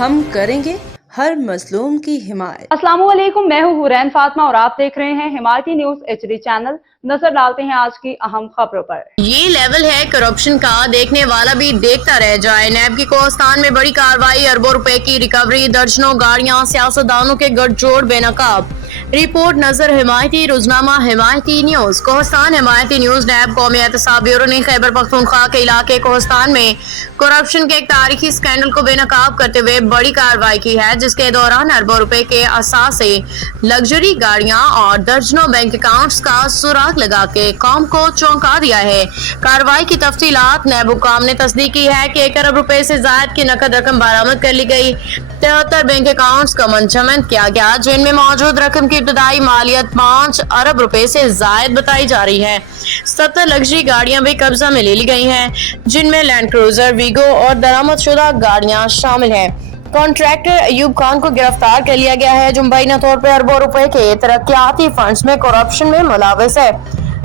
हम करेंगे हर मजलूम की हिमायत। अस्सलाम वालेकुम, मैं हूँ हुरैन फातिमा और आप देख रहे हैं हिमायती न्यूज HD चैनल। नजर डालते हैं आज की अहम खबरों पर। ये लेवल है करप्शन का, देखने वाला भी देखता रह जाए। नैब की कोहस्तान में बड़ी कार्रवाई, अरबों रुपए की रिकवरी, दर्जनों गाड़ियां, सियासतदानों के गठजोड़ बेनकाब। रिपोर्ट नजर हिमायती रोजनामा हिमायती न्यूज। कोहस्तान हिमायती न्यूज। नैब कौमी एहतसाब ब्यूरो ने खैबर पख्तूनख्वा के इलाके कोहस्तान में करप्शन के एक तारीखी स्कैंडल को बेनकाब करते हुए बड़ी कार्रवाई की है, जिसके दौरान अरबों रुपए के असासे, लग्जरी गाड़ियां और दर्जनों बैंक अकाउंट्स का सुराग लगा के कौम को चौंका दिया है। कार्रवाई की तफसीलात नैब हुक्काम ने तस्दीक की है कि 1 अरब रुपए से जायद की नकद रकम बरामद कर ली गई। 73 बैंक अकाउंट्स का मंजमद किया गया, जिनमें मौजूद रकम की इब्तदाई मालियत 5 अरब रुपए से जायद बताई जा रही है। 70 लग्जरी गाड़ियां भी कब्जा में ले ली गई हैं, जिनमें लैंड क्रूजर, वीगो और दरामदशुदा गाड़ियां शामिल हैं। कॉन्ट्रैक्टर अयूब खान को गिरफ्तार कर लिया गया है, जो मुबैना तौर पर अरबों रुपए के तरक्याती फंड्स में करप्शन में मुलव्वस है।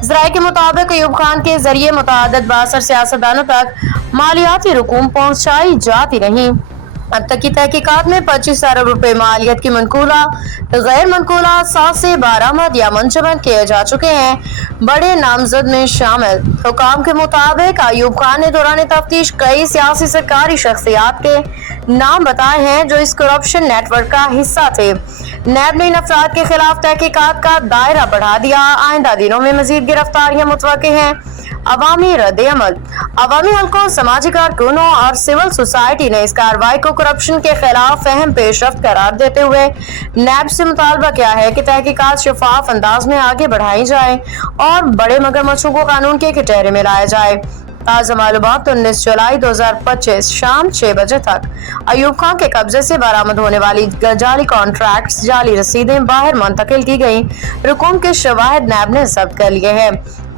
ज़राए के मुताबिक अयूब खान के जरिए मुतअद्दिद बासर सियासतदानों तक मालियाती रकूम पहुंचाई जाती रही। अब तक की तहकीकात में 25 अरब रुपए मालियत की मनकूला, गैर मनकूला असासे बरामद या मंजमद किए जा चुके हैं। बड़े नामजद में शामिल हुकाम के मुताबिक अयूब खान ने दौरान तफ्तीश कई सियासी सरकारी शख्सियात के नाम बताए हैं, जो इस करप्शन नेटवर्क का हिस्सा थे। नैब ने इन अफराद के खिलाफ तहकीकात का दायरा बढ़ा दिया। आइंदा दिनों में मजीद गिरफ्तारियां मुतवक्की हैं। अवामी रद्द-ए-अमल। अवामी हल्कों, समाजी कारकुनों और सिविल सोसाइटी ने इस कार्रवाई को करप्शन के खिलाफ अहम पेशरफ्त करार देते हुए नैब से मुतालबा किया है कि तहकीकात शफाफ अंदाज में आगे बढ़ाई जाए और बड़े मगरमच्छों को कानून के कटहरे में लाया जाए। ताज़ा मालूमात 19 जुलाई 2025 शाम 6 बजे तक अयूब खान के कब्जे से बरामद होने वाली जाली कॉन्ट्रैक्ट्स, जाली रसीदें बाहर मुंतकिल की गई रकूम के शवाहिद नैब ने जब्त कर लिए हैं।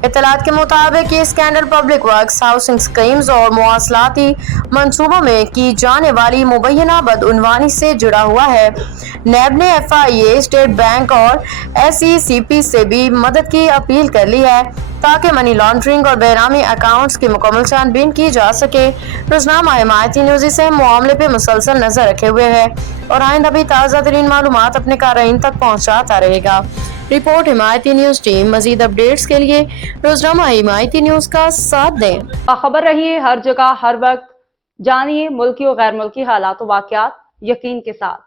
इत्तलात के मुताबिक ये scandal public works, housing schemes और मवासलाती मंसूबों में की जाने वाली मुबैना बदउनवानी से जुड़ा हुआ है। नैब ने FIA, स्टेट बैंक और SECP से भी मदद की अपील कर ली है, ताकि मनी लॉन्ड्रिंग और बेनामी अकाउंट्स की मुकम्मल छानबीन की जा सके। रोजनामा हिमायती न्यूज इस मामले पे मुसलसल नजर रखे हुए है और आइंदा भी ताज़ा तरीन मालूमात अपने क़ारीन तक पहुँचाता रहेगा। रिपोर्ट हिमायती न्यूज टीम। मजीद अपडेट्स के लिए रोजनामा हिमायती न्यूज का साथ दें। बाखबर रहिए हर जगह हर वक्त, जानिए मुल्की और गैर मुल्की हालात व वाक़यात यकीन के साथ।